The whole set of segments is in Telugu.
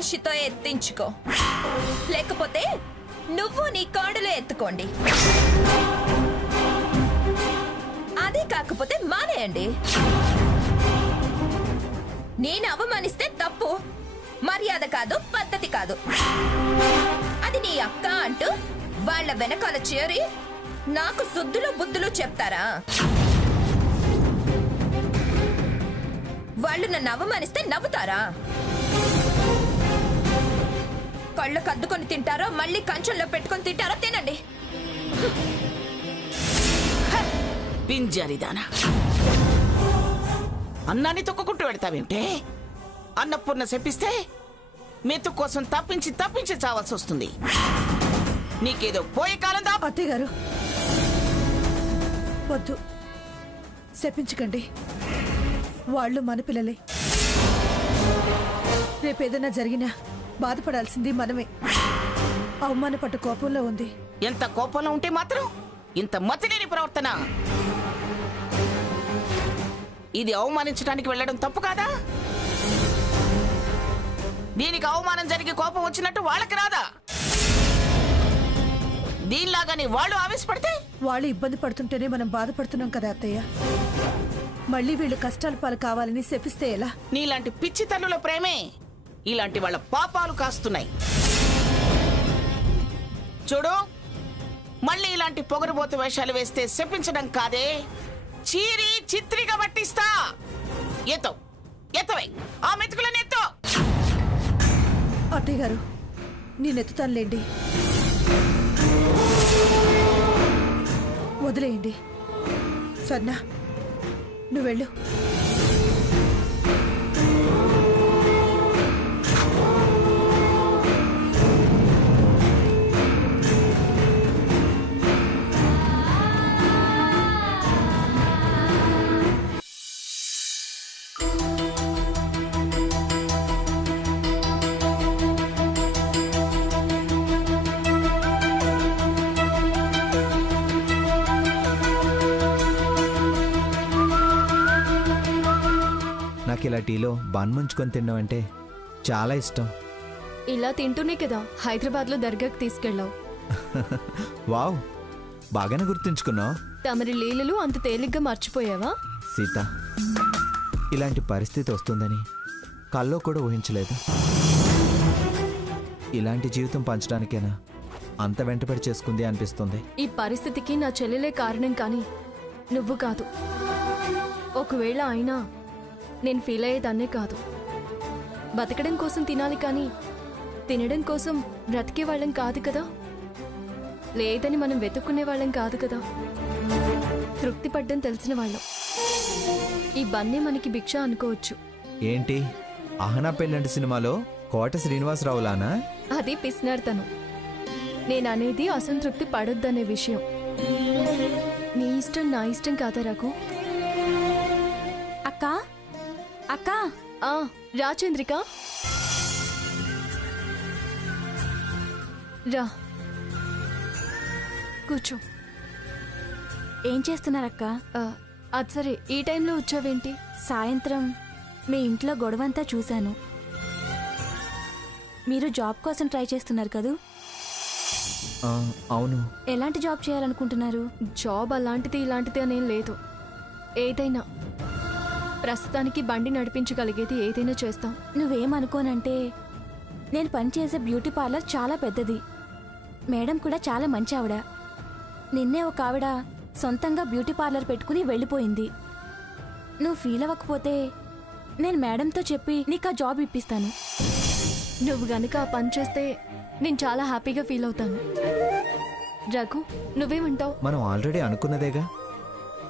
మనిషితో ఎత్తించుకో, లేకపోతే నువ్వు నీ కాడులో ఎత్తుకోండి. అదే కాకపోతే మానేయండి. నేను అవమానిస్తే తప్పు, మర్యాద కాదు, పద్ధతి కాదు. అది నీ అక్క అంటూ వాళ్ళ వెనకాల చేరి నాకు సుద్దులు బుద్ధులు చెప్తారా? వాళ్ళు నన్ను అవమానిస్తే నవ్వుతారా? కళ్ళు కద్దుకొని తింటారో మళ్ళీ కంచంలో పెట్టుకొని తింటారో తినండి. పింజారిదానా, అన్నాన్ని తొక్కుకుంటూ పెడతావేమిటే? అన్నపూర్ణ చెప్పిస్తే మెతు కోసం తప్పించి తప్పించి చావాల్సి వస్తుంది. నీకేదో పోయే కాలం దా. అత్తయ్య గారు వద్దు, చెప్పించకండి. వాళ్ళు మన పిల్లలే. రేపేదైనా జరిగినా బాధపడాల్సింది మనమే. అవమానపట్టు కోపంలో ఉంది. ఎంత కోపంలో ఉంటే మాత్రం ఇంత మతిలేని ప్రవర్తన. ఇది అవమానించడానికి వెళ్ళడం తప్పు కాదా? దీనికి అవమానం జరిగి కోపం వచ్చినట్టు వాళ్ళకి రాదా? దీనిలాగానే వాళ్ళు ఆవేశపడితే వాళ్ళు ఇబ్బంది పడుతుంటేనే మనం బాధపడుతున్నాం కదా అత్తయ్య. మళ్ళీ వీళ్ళు కష్టాల పాలు కావాలని శపిస్తే ఎలా? నీలాంటి పిచ్చి తల్లుల ప్రేమే ఇలాంటి వాళ్ళ పాపాలు కాస్తున్నాయి. చూడు, మళ్ళీ ఇలాంటి పొగరుబోతు వేషాలు వేస్తే శపించడం కాదే, చీరి చిత్రిగా పట్టిస్తా. ఎత్తవే ఆ మెతుకులను ఎత్తో. అత్తయ్య గారు నేనెత్తుతానులేండి, వదిలేయండి. సన్నా నువ్వు వెళ్ళు. నాకు ఇలా టీలో బన్ ముంచుకొని తినడం అంటే చాలా ఇష్టం. ఇలా తింటూనే కదా హైదరాబాద్లో దర్గాకి తీసుకెళ్ళావు. వావ్, బాగానే గుర్తుంచుకున్నావు. తమరి లీలలు అంత తేలిగ్గా మర్చిపోయావా? సీత, ఇలాంటి పరిస్థితి వస్తుందని కల్లో కూడా ఊహించలేదు. ఇలాంటి జీవితం పంచడానికేనా అంత వెంటపడి చేసుకుంది అనిపిస్తుంది. ఈ పరిస్థితికి నా చెల్లెలే కారణం, కానీ నువ్వు కాదు. ఒకవేళ అయినా నేను ఫీల్ అయ్యేదాన్నే కాదు. బతకడం కోసం తినాలి, కానీ తినడం కోసం బ్రతికే వాళ్ళం కాదు కదా. లేదని మనం వెతుక్కునే వాళ్ళం కాదు కదా. తృప్తి పడ్డం తెలిసిన వాళ్ళం. ఈ బన్నే మనకి భిక్ష అనుకోవచ్చు. ఏంటి, అహనా పెళ్ళంటి సినిమాలో కోట శ్రీనివాసరావులానా? అది పిసినార్తను. నేననేది అసంతృప్తి పడొద్దనే విషయం. నీ ఇష్టం నా ఇష్టం కాదా రఘు? అక్కా అక్కా, రా చంద్రిక, రా కూర్చో. ఏం చేస్తున్నారక్క? అది సరే, ఈ టైంలో వచ్చావేంటి? సాయంత్రం మీ ఇంట్లో గొడవంతా చూశాను. మీరు జాబ్ కోసం ట్రై చేస్తున్నారు కదూ? అవును. ఎలాంటి జాబ్ చేయాలనుకుంటున్నారు? జాబ్ అలాంటిది ఇలాంటిది అనేం లేదు. ఏదైనా, ప్రస్తుతానికి బండి నడిపించగలిగేది ఏదైనా చేస్తాం. నువ్వేమనుకోనంటే, నేను పనిచేసే బ్యూటీ పార్లర్ చాలా పెద్దది. మేడం కూడా చాలా మంచి ఆవిడ. నిన్నే ఒక ఆవిడ సొంతంగా బ్యూటీ పార్లర్ పెట్టుకుని వెళ్ళిపోయింది. నువ్వు ఫీల్ అవ్వకపోతే నేను మేడంతో చెప్పి నీకు ఆ జాబ్ ఇప్పిస్తాను. నువ్వు గనుక ఆ పని చేస్తే నేను చాలా హ్యాపీగా ఫీల్ అవుతాను. రఘు, నువ్వేమంటావు? మనం ఆల్రెడీ అనుకున్నదేగా,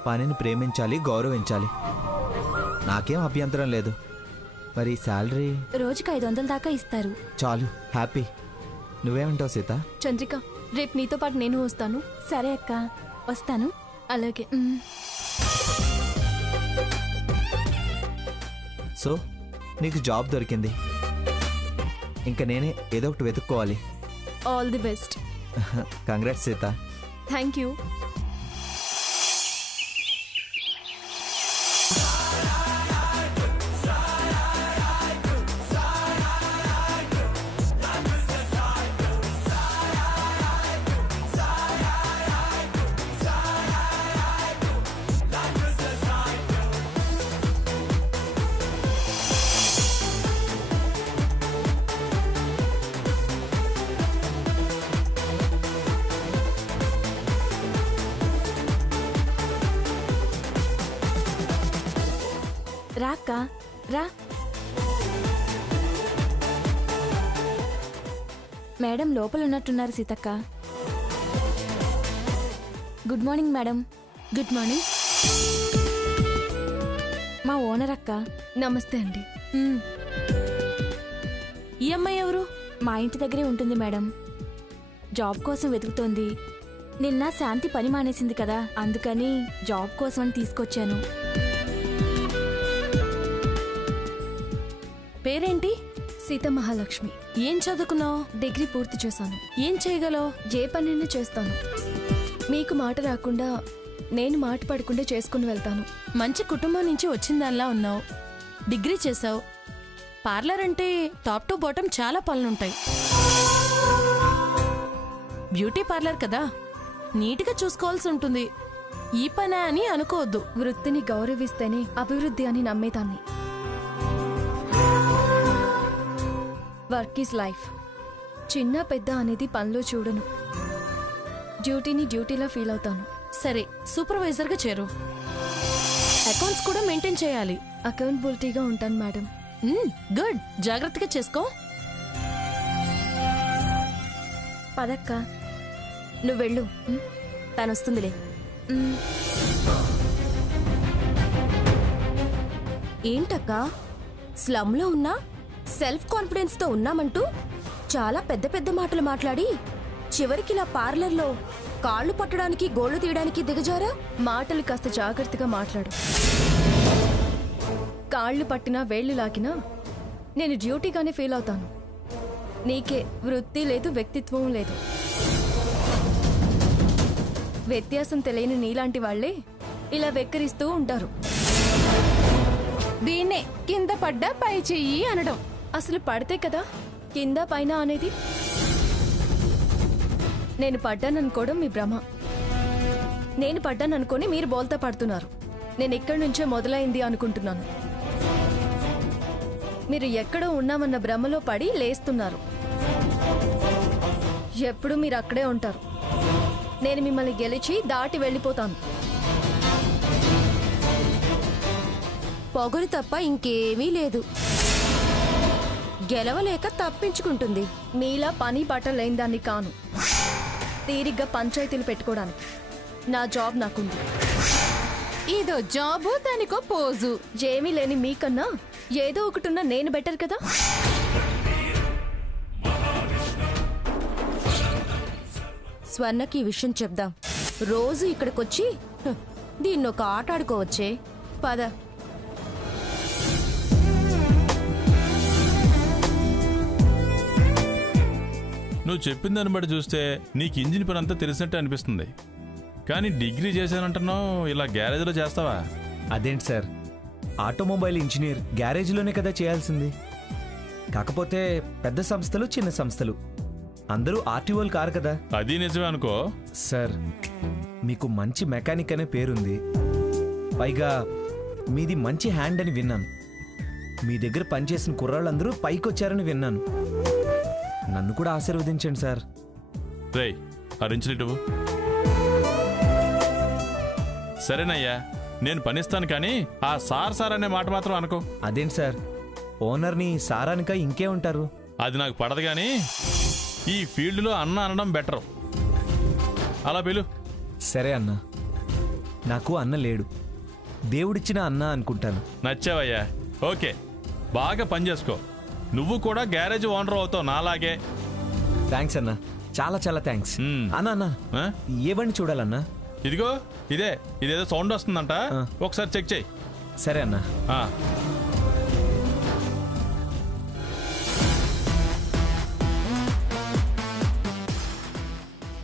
పనిని ప్రేమించాలి, గౌరవించాలి. నాకేం అభ్యంతరం లేదు. మరి శాలరీ రోజుకి 500 దాకా ఇస్తారు. చాలు, హ్యాపీ. నువ్వేమంటావు సీత? చంద్రిక, రేపు నీతో పాటు నేను వస్తాను. సరే అక్క, వస్తాను. అలాగే. సో నీకు జాబ్ దొరికింది, ఇంకా నేనే ఏదో ఒకటి వెతుక్కోవాలి. All the best. Congrats Sita. Thank you. రా అక్క రా. మేడం లోపల ఉన్నట్టున్నారు Seethakka. Good morning madam. Good morning. మా ఓనర్ అక్క. నమస్తే అండి. ఈ అమ్మాయి ఎవరు? మా ఇంటి దగ్గరే ఉంటుంది మేడం. జాబ్ కోసం వెతుకుతోంది. నిన్న శాంతి పని మానేసింది కదా, అందుకని జాబ్ కోసం అని తీసుకొచ్చాను. పేరేంటి? సీతమహాలక్ష్మి. ఏం చదువుకున్నావు? డిగ్రీ పూర్తి చేశాను. ఏం చేయగలవు? ఏ పనైనా చేస్తాను. మీకు మాట రాకుండా నేను మాట పడకుండా చేసుకుని వెళ్తాను. మంచి కుటుంబం నుంచి వచ్చిందానిలా ఉన్నావు. డిగ్రీ చేసావు. పార్లర్ అంటే టాప్ టు బాటమ్ చాలా పనులుంటాయి. బ్యూటీ పార్లర్ కదా, నీట్గా చూసుకోవాల్సి ఉంటుంది. ఈ పనా అని అనుకోవద్దు. వృత్తిని గౌరవిస్తేనే అభివృద్ధి అని నమ్మేదాన్ని. Work is life. చిన్న పెద్ద అనేది పనిలో చూడను. డ్యూటీని డ్యూటీలా ఫీల్ అవుతాను. సరే, సూపర్వైజర్గా చేరు. అకౌంట్స్ కూడా మెయింటైన్ చేయాలి. అకౌంటబిలిటీగా ఉంటాను మేడం. గుడ్. జాగ్రత్తగా చేసుకో. పదక్క. నువ్వు వెళ్ళు, తను వస్తుందిలే. ఏంటక్క, స్లమ్లో ఉన్నా సెల్ఫ్ కాన్ఫిడెన్స్తో ఉన్నామంటూ చాలా పెద్ద పెద్ద మాటలు మాట్లాడి చివరికి నా పార్లర్లో కాళ్ళు పట్టడానికి గోళ్లు తీయడానికి దిగజారా? మాటలు కాస్త జాగ్రత్తగా మాట్లాడు. కాళ్ళు పట్టినా వేళ్లు లాగినా నేను డ్యూటీగానే ఫీల్ అవుతాను. నీకే వృత్తి లేదు, వ్యక్తిత్వం లేదు. వ్యత్యాసం తెలియని నీలాంటి వాళ్లే ఇలా వెక్కిరిస్తూ ఉంటారు. దీన్నే కింద పడ్డా పై చెయ్యి అనడం. అసలు పడితే కదా కింద పైన అనేది. నేను పడ్డాననుకోవడం మీ భ్రమ. నేను పడ్డాననుకొని మీరు బోల్తా పడుతున్నారు. నేను ఎక్కడి నుంచో మొదలైంది అనుకుంటున్నాను. మీరు ఎక్కడో ఉన్నామన్న భ్రమలో పడి లేస్తున్నారు. ఎప్పుడు మీరు అక్కడే ఉంటారు. నేను మిమ్మల్ని గెలిచి దాటి వెళ్ళిపోతాను. పొగరు తప్ప ఇంకేమీ లేదు. గెలవలేక తప్పించుకుంటుంది. మీలా పని పాట లేని దాన్ని కాను. తీరిగ్గా పంచాయతీలు పెట్టుకోవడానికి నా జాబ్ నాకుంది. ఇదో జాబు, దానికో పోజు. ఏమీ లేని మీకన్నా ఏదో ఒకటున్నా నేను బెటర్ కదా. స్వర్ణకి ఈ విషయం చెప్దాం. రోజు ఇక్కడికొచ్చి దీన్నొక ఆట ఆడుకోవచ్చే. పద. నువ్వు చెప్పిన దాన్ని బట్టి చూస్తే నీకు ఇంజిన్ పని అంతా తెలిసినట్టు అనిపిస్తుంది. కానీ డిగ్రీ చేశానంటున్నావు, ఇలా గ్యారేజ్లో చేస్తావా? అదేంటి సార్, ఆటోమొబైల్ ఇంజనీర్ గ్యారేజ్లోనే కదా చేయాల్సింది. కాకపోతే పెద్ద సంస్థలు చిన్న సంస్థలు అందరూ ఆర్టీఓలు కారు కదా. అది నిజమే అనుకో. సార్, మీకు మంచి మెకానిక్ అనే పేరుంది. పైగా మీది మంచి హ్యాండ్ అని విన్నాను. మీ దగ్గర పనిచేసిన కుర్రాళ్ళందరూ పైకొచ్చారని విన్నాను. నన్ను కూడా ఆశీర్వదించండి సార్. రేయ్, ఆ రించులిటువు. సరేనయ్యా, నేను పనిస్తాను, కానీ ఆ సార్ అనే మాట మాత్రం అనుకో. అదేంటి సార్, ఓనర్ని సారానిక ఇంకే ఉంటారు. అది నాకు పడదు, కానీ ఈ ఫీల్డ్లో అన్న అనడం బెటరు. అలా పిలు. సరే అన్న. నాకు అన్న లేడు, దేవుడిచ్చిన అన్న అనుకుంటాను. నచ్చావయ్యా. ఓకే, బాగా పని చేసుకో. నువ్వు కూడా గ్యారేజ్ ఓనర్ అవుతావు నాలాగే. థ్యాంక్స్ అన్న, చాలా చాలా థ్యాంక్స్. అన్న అన్న, ఏ బండి చూడాలన్నా? ఇదిగో ఇదేదో సౌండ్ వస్తుందంట, ఒకసారి చెక్ చేయి. సరే అన్న.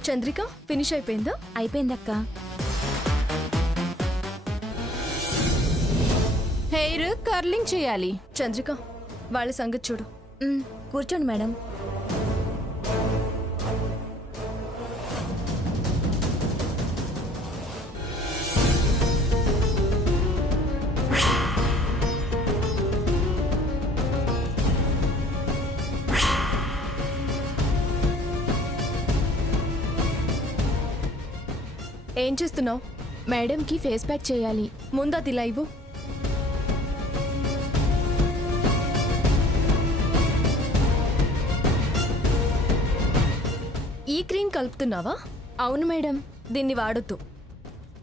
చంద్రిక, ఫినిష్ అయిపోయిందా? అయిపోయిందక్క. హెయిర్ కర్లింగ్ చేయాలి. చంద్రిక, వాళ్ళ సంగతి చూడు. కూర్చోండి మేడం. ఏం చేస్తున్నావు? మేడంకి ఫేస్ ప్యాక్ చేయాలి. ముందా దిలా ఇవ్వు. ఈ క్రీమ్ కలుపుతున్నావా? అవును మేడం. దీన్ని వాడొద్దు,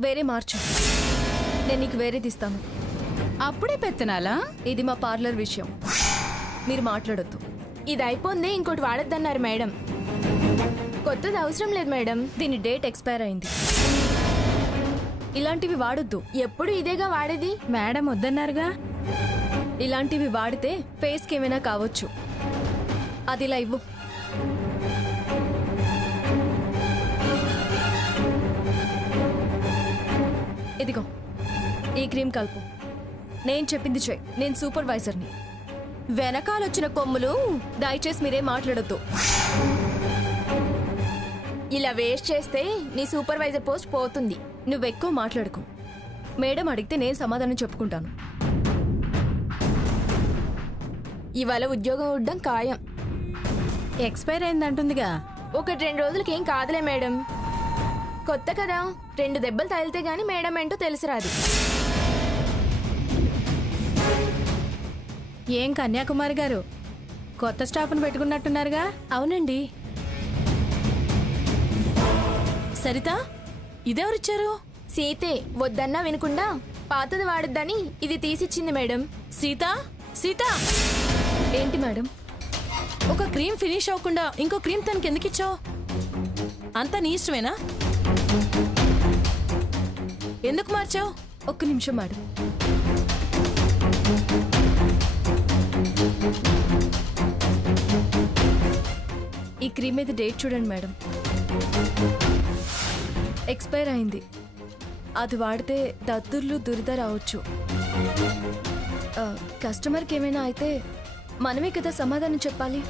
వేరే మార్చు. నేను నీకు వేరేది ఇస్తాను. అప్పుడే పెత్తనాలా? ఇది మా పార్లర్ విషయం, మీరు మాట్లాడొద్దు. ఇది అయిపోయింది, ఇంకోటి వాడొద్దన్నారు మేడం. కొత్తది అవసరం లేదు మేడం. దీని డేట్ ఎక్స్పైర్ అయింది. ఇలాంటివి వాడొద్దు. ఎప్పుడు ఇదేగా వాడేది. మేడం వద్దన్నారుగా. ఇలాంటివి వాడితే ఫేస్కి ఏమైనా కావచ్చు. అది ఇలా ఇవ్వు. ఇదిగో ఈ క్రీమ్ కలుపు. నేను చెప్పింది చెయ్. నేను సూపర్వైజర్ని. వెనకాలొచ్చిన కొమ్ములు దయచేసి మీరేం మాట్లాడొద్దు. ఇలా వేస్ట్ చేస్తే నీ సూపర్వైజర్ పోస్ట్ పోతుంది. నువ్వెక్కువ మాట్లాడుకో. మేడం అడిగితే నేను సమాధానం చెప్పుకుంటాను. ఇవాళ ఉద్యోగం ఉండడం ఖాయం. ఎక్స్పైర్ అయిందంటుందిగా. 1-2 రోజులకి ఏం కాదులే మేడం. కొత్త కదా, 2 దెబ్బలు తగిలితే గానీ మేడం ఏంటో తెలిసిరాదు. ఏం కన్యాకుమారి గారు, కొత్త స్టాఫ్ను పెట్టుకున్నట్టున్నారుగా? అవునండి. సరిత, ఇదెవరిచ్చారు? సీతే వద్దన్నా వినకుండా పాతది వాడొద్దని ఇది తీసిచ్చింది మేడం. సీత, సీత, ఏంటి మేడం? ఒక క్రీమ్ ఫినిష్ అవ్వకుండా ఇంకో క్రీమ్ తనకి ఎందుకు ఇచ్చావు? అంతా నీ ఇష్టమేనా? ఎందుకు మార్చావు? ఒక్క నిమిషం మేడం. ఈ క్రీమ్ మీద డేట్ చూడండి మేడం. ఎక్స్పైర్ అయింది. అది వాడితే దద్దుర్లు దురద రావచ్చు. కస్టమర్కి ఏమైనా అయితే మనమే కదా సమాధానం చెప్పాలి.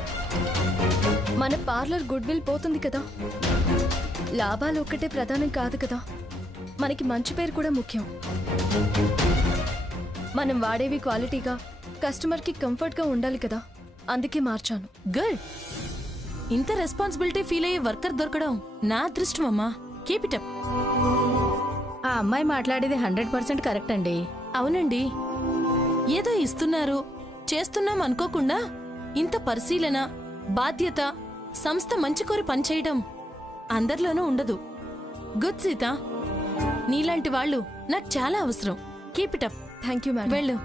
మన పార్లర్ గుడ్ విల్ పోతుంది కదా. లాభాలు ఒక్కటే ప్రధానం కాదు కదా, మనకి మంచి పేరు కూడా ముఖ్యం. మనం వాడేవి క్వాలిటీగా, కస్టమర్కి కంఫర్ట్గా ఉండాలి కదా, అందుకే మార్చాను. గుడ్. ఇంత రెస్పాన్సిబిలిటీ ఫీల్ అయ్యే వర్కర్ దొరకడం నా అదృష్టం అమ్మా. Keep it up. ఆ అమ్మాయి మాట్లాడేది 100% కరెక్ట్ అండి. అవునండి, ఏదో ఇస్తున్నారు చేస్తున్నాం అనుకోకుండా ఇంత పరిశీలన, బాధ్యత, సంస్థ మంచి కోరి పనిచేయడం అందరిలోనూ ఉండదు. గుడ్ సీత, నీలాంటి వాళ్ళు నాకు చాలా అవసరం. Keep it up. Thank you madam. వెళ్ళు.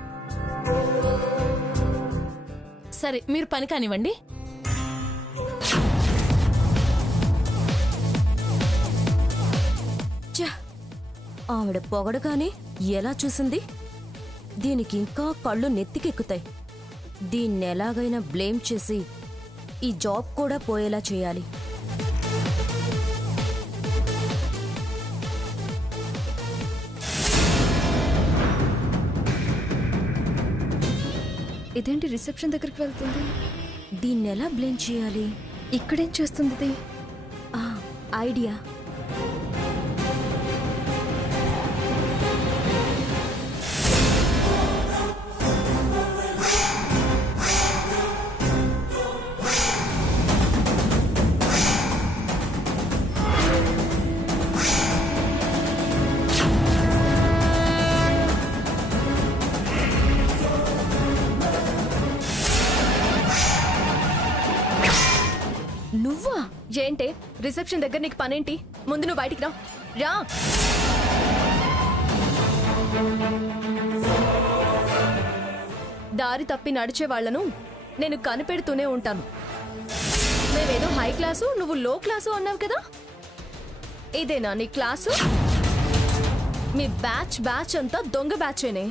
సరే, మీరు పని కానివ్వండి. ఆవిడ పొగడగానే ఎలా చూసింది. దీనికి ఇంకా కళ్ళు నెత్తికెక్కుతాయి. దీన్ని ఎలాగైనా బ్లేమ్ చేసి ఈ జాబ్ కూడా పోయేలా చేయాలి. ఇదేంటి రిసెప్షన్ దగ్గరికి వెళ్తుంది? దీన్ని ఎలా బ్లేమ్ చేయాలి? ఇక్కడేం చేస్తుంది? ఐడియా. నువ్వా? ఏంటే రిసెప్షన్ దగ్గర నీకు పనేంటి? ముందు నువ్వు బయటికి రా. రా. దారి తప్పి నడిచే వాళ్లను నేను కనిపెడుతూనే ఉంటాను. మేమేదో హై క్లాసు, నువ్వు లో క్లాసు అన్నావు కదా. ఇదేనా నీ క్లాసు? మీ బ్యాచ్ అంతా దొంగ బ్యాచేనే.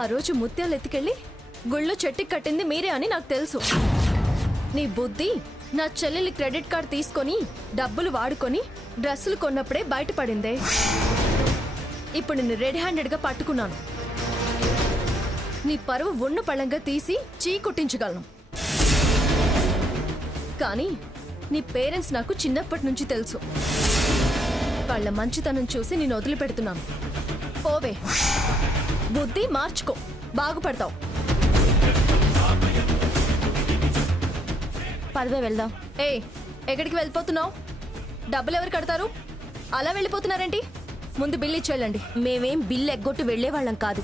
ఆ రోజు ముత్యాలు ఎత్తుకెళ్ళి గుళ్ళో చెట్టుకి కట్టింది మీరే అని నాకు తెలుసు. నీ బుద్ధి నా చెల్లెలి క్రెడిట్ కార్డ్ తీసుకొని డబ్బులు వాడుకొని డ్రెస్సులు కొన్నప్పుడే బయటపడిందే. ఇప్పుడు నిన్ను రెడ్ హ్యాండెడ్గా పట్టుకున్నాను. నీ పరువు ఉన్న పళ్ళంగా తీసి చీకుట్టించగలను. కానీ నీ పేరెంట్స్ నాకు చిన్నప్పటి నుంచి తెలుసు. వాళ్ళ మంచితనం చూసి నేను వదిలిపెడుతున్నాను. పోవే, బుద్ధి మార్చుకో, బాగుపడతావు. పదవే వెళ్దాం. ఎక్కడికి వెళ్ళిపోతున్నావు? డబ్బులు ఎవరు కడతారు? అలా వెళ్ళిపోతున్నారేంటి? ముందు బిల్లు ఇచ్చేళ్ళండి. మేమేం బిల్లు ఎగ్గొట్టి వెళ్లేవాళ్ళం కాదు.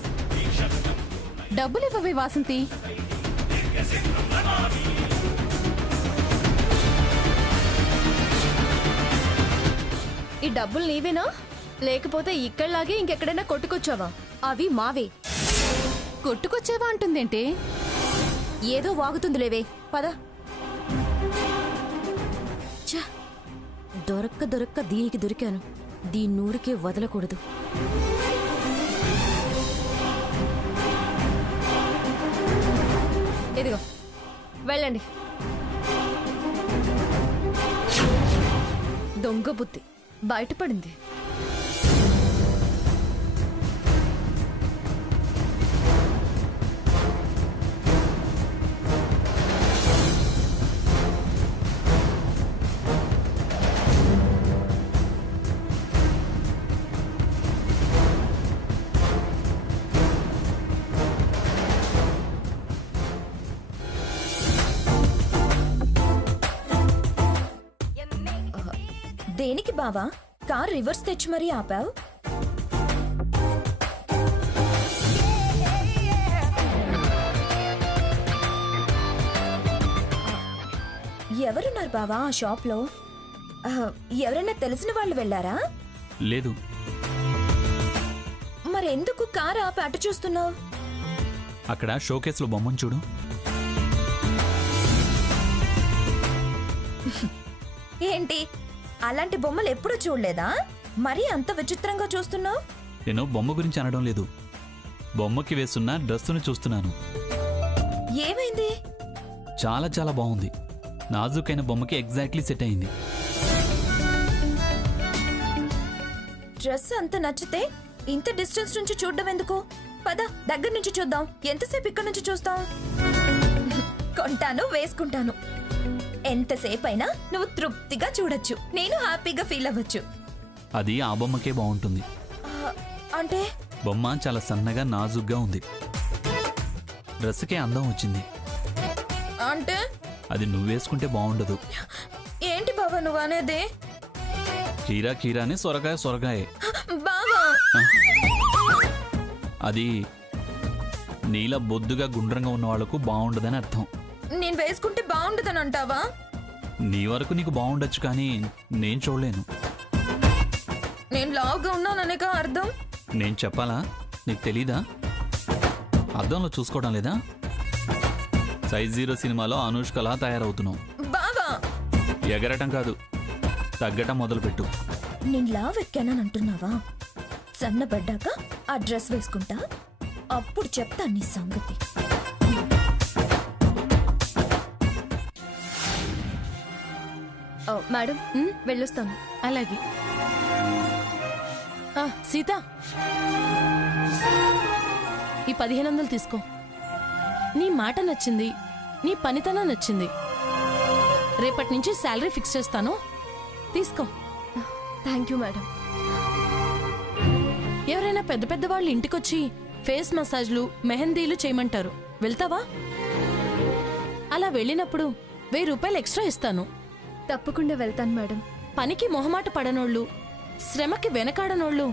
డబ్బులు ఇవ్వవే వాసంతి. ఈ డబ్బులు నీవేనా లేకపోతే ఇక్కడలాగే ఇంకెక్కడైనా కొట్టుకొచ్చావా? అవి మావే. కొట్టుకొచ్చేవా అంటుందేంటి? ఏదో వాగుతుందిలేవే, పద. ఛ, దొరక్క దీనికి దొరికాను. దీన్నూరికే వదలకూడదు. ఇదిగో వెళ్ళండి. దొంగ బుద్ధి బయటపడింది. దేనికి బావా కార్ రివర్స్ తెచ్చి మరీ ఆపావు? ఎవరున్నారు బావా ఆ షాప్ లో? ఎవరైనా తెలిసిన వాళ్ళు వెళ్ళారా? లేదు. మరెందుకు కార్ ఆపి అటు చూస్తున్నావు? అక్కడ షోకేస్లో బొమ్మను చూడు. ఏంటి అలాంటి బొమ్మలు ఎప్పుడూ చూడలేదా? మరీ అంత విచిత్రంగా చూస్తున్నావు? నేను బొమ్మ గురించి అనడం లేదు, బొమ్మకి వేస్తున్న డ్రెస్సును చూస్తున్నాను. ఏమైంది? చాలా చాలా బాగుంది. నాజుకైన బొమ్మకి ఎగ్జాక్ట్లీ సెట్ అయింది. డ్రెస్ అంత నచ్చితే ఇంత డిస్టెన్స్ నుంచి చూడడం ఎందుకు? పద దగ్గర నుంచి చూద్దాం. ఎంతసేపు ఇక్కడ నుంచి చూస్తాం? కొంటాను, వేసుకుంటాను. ఎంతసేపు అయినా నువ్వు తృప్తిగా చూడొచ్చు, నేను హ్యాపీగా ఫీల్ అవ్వచ్చు. అది ఆ బొమ్మకే బాగుంటుంది. అంటే బొమ్మ చాలా సన్నగా నాజుగ్గా ఉంది. డ్రెస్సుకే అందం వచ్చింది. అంటే అది నువ్వు వేసుకుంటే బాగుండదు. ఏంటి బావా నువ్వు అనేది? కీరా కీరాని సొరకాయ సొరకాయే. బావా అది నీల బొద్దుగా గుండ్రంగా ఉన్న వాళ్లకు బాగుండదని అర్థం. నేను వేసుకుంటే బాగుండదని అంటావా? నీ వరకు నీకు బాగుండొచ్చు, కానీ నేను చూడలేను. నేను లావుగా ఉన్నాననేగా అర్థం. నేను చెప్పాలా? నీకు తెలీదా? అద్దంలో చూసుకోవడం లేదా? సైజ్ 0 సినిమాలో అనుష్కలా తయారవుతున్నావు. బావా ఎగరటం కాదు, తగ్గటం మొదలుపెట్టు. నేను లావ్ ఎక్కానని అంటున్నావా? సన్నబడ్డాక ఆ డ్రెస్ వేసుకుంటా, అప్పుడు చెప్తా నీ సంగతి. మేడం వెళ్ళొస్తాను. అలాగే. సీత, ఈ 1500 తీసుకో. నీ మాట నచ్చింది, నీ పనితనం నచ్చింది. రేపటి నుంచి శాలరీ ఫిక్స్ చేస్తాను, తీసుకో. Thank you madam. ఎవరైనా పెద్ద పెద్ద వాళ్ళు ఇంటికొచ్చి ఫేస్ మసాజ్లు, మెహందీలు చేయమంటారు, వెళ్తావా? అలా వెళ్ళినప్పుడు 1000 రూపాయలు ఎక్స్ట్రా ఇస్తాను. తప్పకుండా వెళ్తాను మేడం. పనికి మొహమాట పడనోళ్ళు, శ్రమకి వెనకాడనోళ్ళు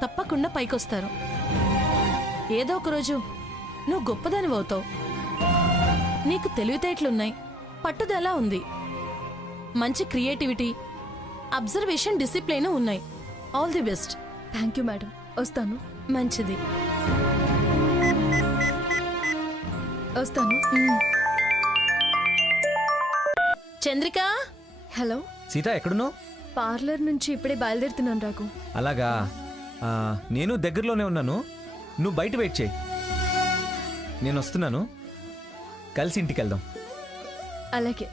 తప్పకుండా పైకొస్తారు. ఏదో ఒక రోజు నువ్వు గొప్పదానివవుతావు. నీకు తెలివితేటలున్నాయి, పట్టుదల ఉంది, మంచి క్రియేటివిటీ, అబ్జర్వేషన్, డిసిప్లిన్ ఉన్నాయి. All the best. Thank you madam. వస్తాను. మంచిది. వస్తాను. చంద్రిక. హలో సీత, ఎక్కడున్నావు? పార్లర్ నుంచి ఇప్పుడే బయలుదేరుతున్నాను రాకు. అలాగా, నేను దగ్గరలోనే ఉన్నాను. నువ్వు బయట వెయిట్ చేయి, నేను వస్తున్నాను. కలిసి ఇంటికి వెళ్దాం. అలాగే.